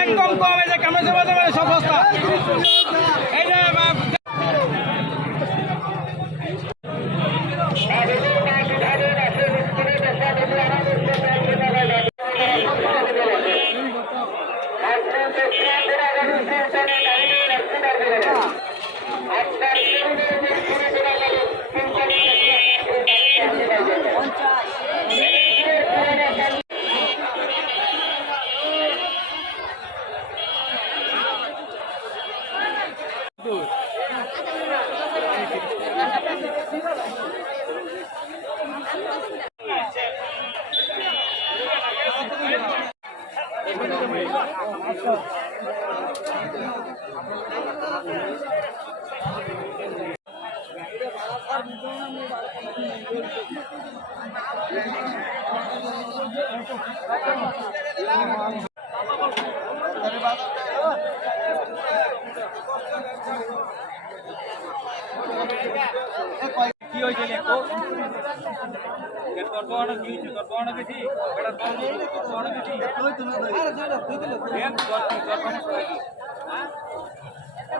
একদম কম এই যে ক্যামেরা বাজারে সব বস্তা এই যে কি হয়েছে দেখো তোর বড় কি হয়েছে তোর বড় বেশি বেটা তোর বড় বেশি ওই তুমি আরে দুই এক তোর সমস্যা কি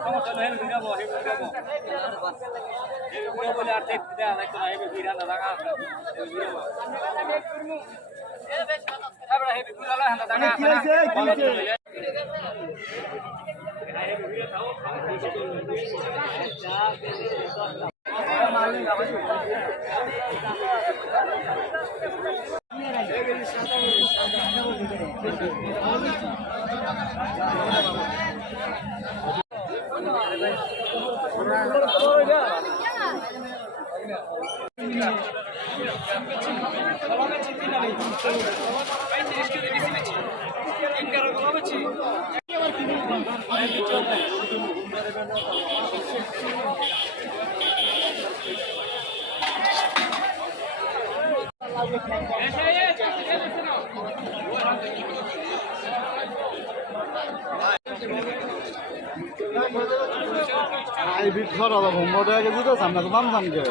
সমস্যা হলো ভিড়াবো এই বলে আর দেখতে দেয়া নাই তো না এই ভিড়া না লাগা ভিড়াবো এ বেশ তারপরে এই ভিড়ালা হানা দাগা কি হইছে এই ভিড়া খাও आई बीट खरा ला घुमो दे के जुदा सामने तो बम बम के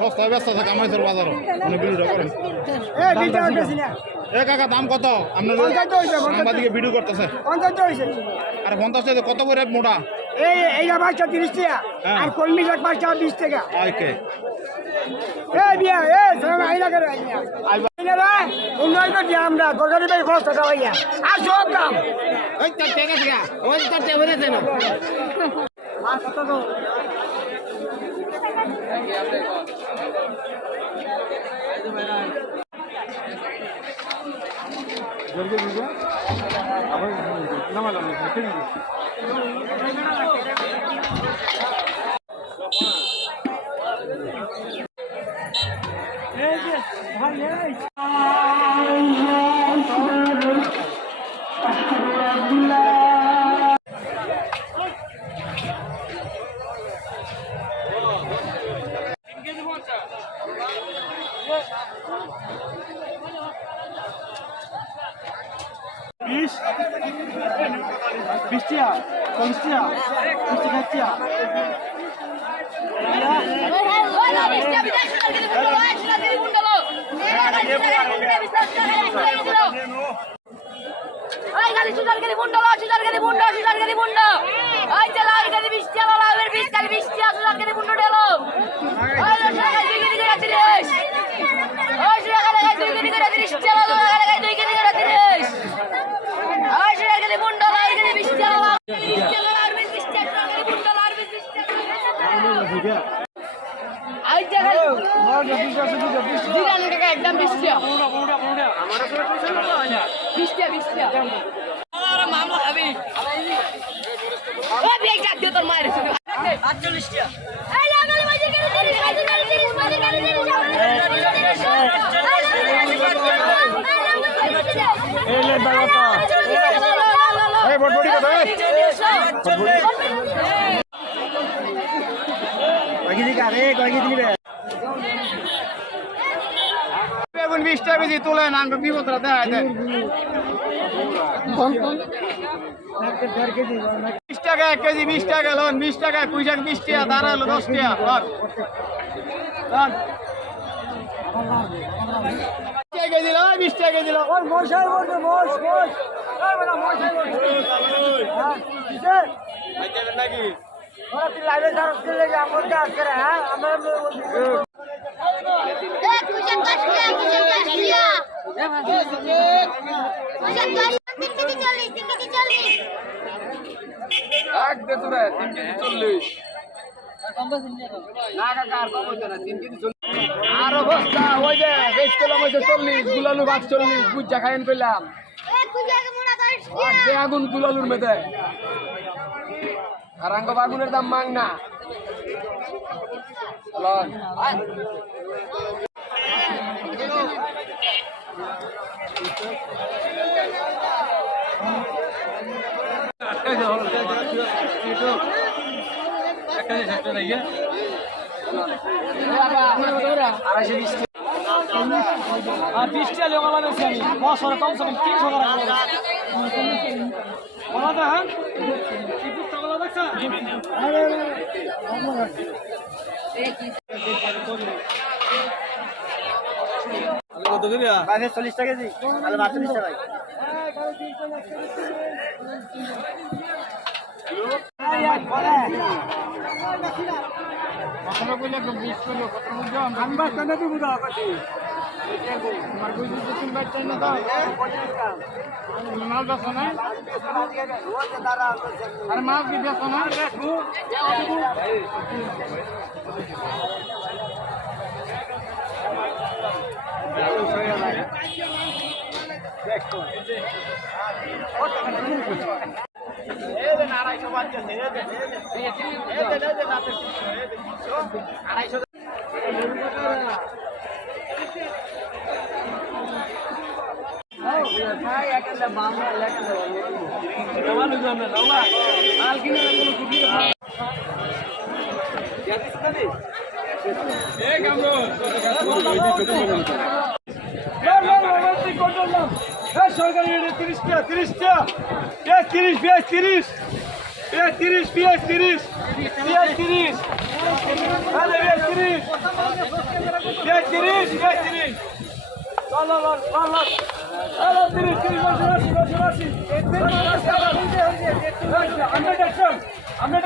সস্তা ব্যস্ত থাকে আমাদের বাজারে মানে ভিডিও করেন এই ভিডিও করতেছি না এ কাকা দাম কত আপনার সাংবাদিকে ভিডিও করতেছে 50 হইছে আরে 50 টাকা কত করে মোটা এইটা বাচ্চা 30 টাকা আর কলমি লাখ বাচ্চা 20 টাকা ওকে এই বিয়া এই সব আইলা করে আইয়া আইবা রে উন্নয় তো দিয়া আমরা গরগারি ভাই খরচ টাকা হইয়া আর সব দাম ওই তো টাকা টাকা ওই তো টাকা হইছে না আর কত তো জলদি দিবা আবার নামালাম ঠিক আছে এই যে ভাই এই Bistia, Bistia, Bistia. Ay, gali sudah kali bunda, sudah kali bunda, sudah kali bunda. Ay, jalan kali Bistia, lalu kali Bistia, sudah kali bunda dulu. Ay, sudah kali gini gini terus. Ay, sudah kali gini gini terus. Jalan kali gini gini terus. Ay, sudah kali bunda, lalu kali Bistia, lalu Bistia, lalu Bistia, kali bunda, lalu Bistia. Ay, jalan. Jangan kakak ekdam Bistia. Bistia, Bistia. Orang mamla kami. Oh, biar jadi termaris. 48 dia. Eh, jangan lagi jadi. বটবটি কত বেগুন 20 টাকা KG তোলেন আমি বিপদটা দেখা দেন 20 টাকা 1 KG 20 টাকা loan 20 টাকা কুইজাক 20 টাকা দাঁড়া হলো 10 টাকা লোন কেজি লো 20 টাকা কেজি লো ওর মশাই বলতে মোষ এই বড় মশাই বলতে হ্যাঁ কিসে আইতেন নাকি ওরা তুই লাইভে সার্চ করলে যে আমরা কাজ করে হ্যাঁ আমরা আর অবস্থা ওই যে বেশ করলাম ওই যে 40 গুলালু ভাগ 40 বুঝা খাইন পেলাম যে আগুন গুলালুর মেতে আর আঙ্গ বাগুনের দাম মাং না বৃষ্টি আলে ওলা বেশি আমি বছরে কমসে কম 300 টাকা ওলা দেখেন কি পুত্র ওলা দেখছেন কত করিয়া 40 টাকা কেজি আলে 42 টাকা কতটা কইলে একদম 20 কিলো কত বুঝছো আমি বাস না তো বুঝা কইছি আমার বুঝি তো তুমি বাচ্চা না দাও মাল দাও না আরে মাল কি দাও না সরকারি 30 টাকা 30 টাকা 30 30 30 30 30 আমরা